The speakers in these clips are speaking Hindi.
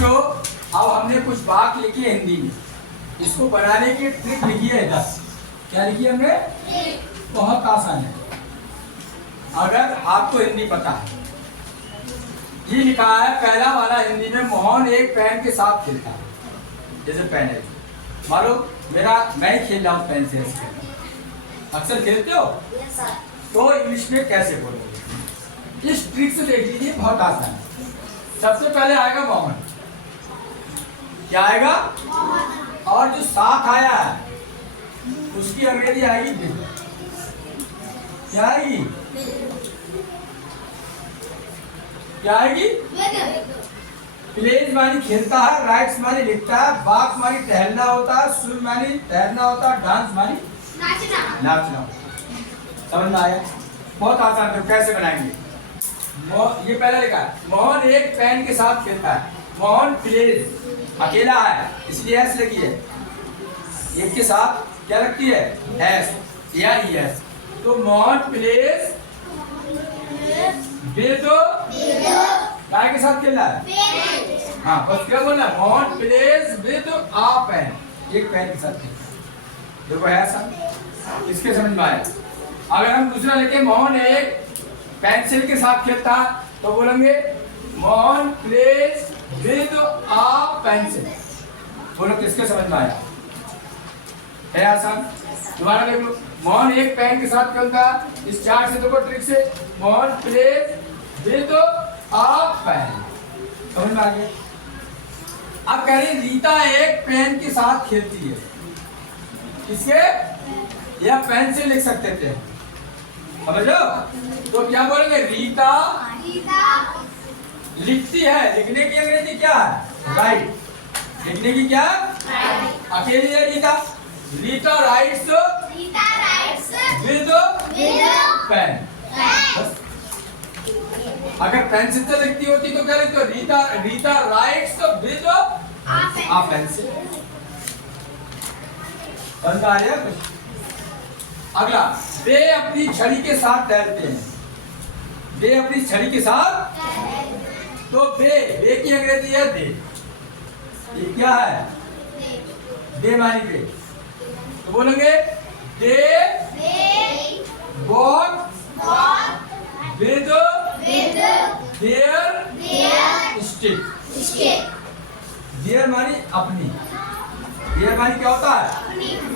बच्चों अब हमने कुछ वाक्य लिखे हिंदी में, इसको बनाने की ट्रिक लिखी है 10। क्या लिखी है हमने? बहुत आसान है अगर आपको हिंदी पता है। ये लिखा है पहला वाला हिंदी में, मोहन एक पेन के साथ खेलता है। जैसे पेन है, मालूम मैं खेल रहा हूँ पेन से, अक्सर खेलते हो तो इंग्लिश में कैसे बोलोगे? इस ट्रिक से देख लीजिए, बहुत आसान है। सबसे पहले आएगा मोहन, क्या आएगा? और जो साथ आया है उसकी अंग्रेजी आएगी बिल। क्या आएगी? क्या आएगी? प्लेज मानी खेलता है, राइट्स मानी लिखता है, वॉक मानी टहलना होता है, स्विम मानी तैरना होता है, डांस मानी नाचना। समझ में आया? बहुत आसान है। कैसे बनाएंगे? ये पहला लिखा है मोहन एक पेन के साथ खेलता है। मोहन प्लेज अकेला है इसलिए एस लगी है, एक के साथ क्या लगती है? एस या एस। तो मोहन प्लेज विद काय के साथ खेल रहा है? हाँ, बस क्या बोलना? Mohan plays with a pen, एक पेन के साथ खेलता है। देखो है ऐसा, इसके समझ में आया। अगर हम दूसरा लेके मोहन एक पेंसिल के साथ खेलता तो बोलेंगे Mohan plays with a pencil. बोलो किसके समझ में आया? है आसान। दोबारा देख लो, मोहन एक पेन के साथ खेलता। इस चार्ट से देखो ट्रिक से, Mohan plays with a pen. समझ में आ गया? अब कह रही रीता एक पेन के साथ खेलती है, किसके? या पेन से लिख सकते थे, समझो? तो क्या बोलेंगे? रीता लिखती है। लिखने की अंग्रेजी क्या है? राइट। लिखने की क्या? अकेली है Rita. Rita writes with pen. अगर पेंसिल से लिखती होती तो क्या लिखती हो? Rita writes with a pencil. समझ आ रहा है? अगला, वे अपनी छड़ी के साथ तैरते हैं। वे अपनी छड़ी के साथ, तो वे की अंग्रेजी है दे। ये क्या है? दे मानी वे। तो बोलेंगे they walk with their stick. Their मानी अपनी, देयर मानी क्या होता है?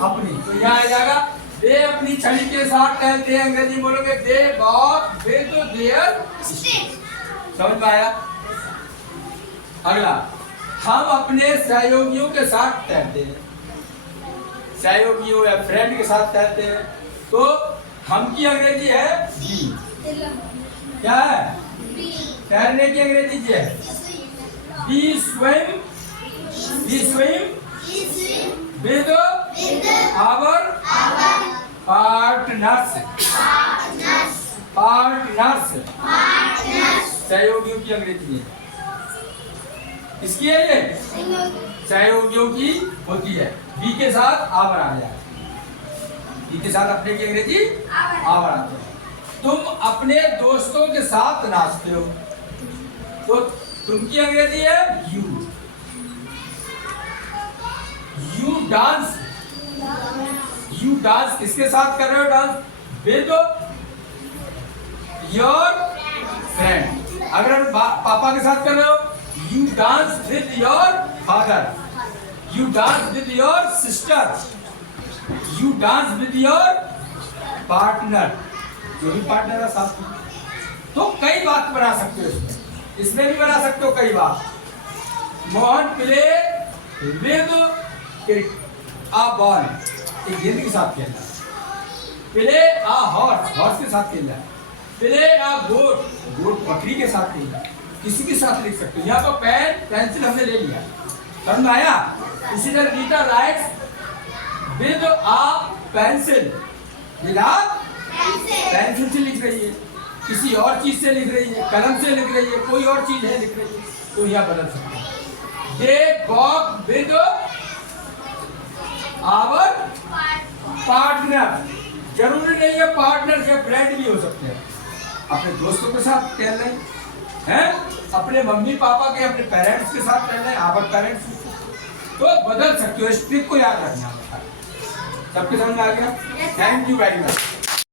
अपनी। तो यहाँ आ जाएगा दे अपनी छड़ी के साथ टहलते हैं, अंग्रेजी बोलोगे दे वॉक विद देयर स्टिक। समझ में आया? अगला, हम अपने सहयोगियों के साथ तैरते हैं। सहयोगियों या फ्रेंड के साथ तैरते हैं, तो हम की अंग्रेजी है बी। क्या है? तैरने की अंग्रेजी क्या है? We swim with our partners. सहयोगियों की अंग्रेजी है, इसकी है ये सहयोगियों की होती है। बी के साथ आवर आ जाए, बी के साथ अपने की अंग्रेजी आवर आते हैं। तुम अपने दोस्तों के साथ नाचते हो, तो तुम की अंग्रेजी है यू। यू डांस किसके साथ कर रहे हो? Dance with your friend. अगर पापा के साथ कर रहे हो, you dance with your father. You dance with your sister. You dance with your partner, जो भी पार्टनर है साथ में। तो कई बात बना सकते हो इसमें भी बना सकते हो कई बात। Mohan play with a ball, एक गेंद के साथ खेल रहा है। प्ले आ हॉर्स के साथ खेल रहा है। प्ले आ गोट बकरी के साथ खेल रहा है। किसी के साथ लिख सकते हो। यहाँ पर पेन पेंसिल हमने ले लिया, समझ में आया? इसी तरह Rita writes with a pencil, pencil से लिख रही है, किसी और चीज से लिख रही है, कलम से लिख रही है, कोई और चीज है लिख रही है, तो यहाँ बदल सकते हैं। They walk with our partner. जरूरी नहीं है पार्टनर या फ्रेंड भी हो सकते हैं, अपने दोस्तों के साथ खेल रहे हैं। अपने मम्मी पापा के, अपने पेरेंट्स के साथ करना है, आप पेरेंट्स तो बदल सकते हो। इस ट्रिक को याद रखना। सबके समझ में आ गया? Thank you very much.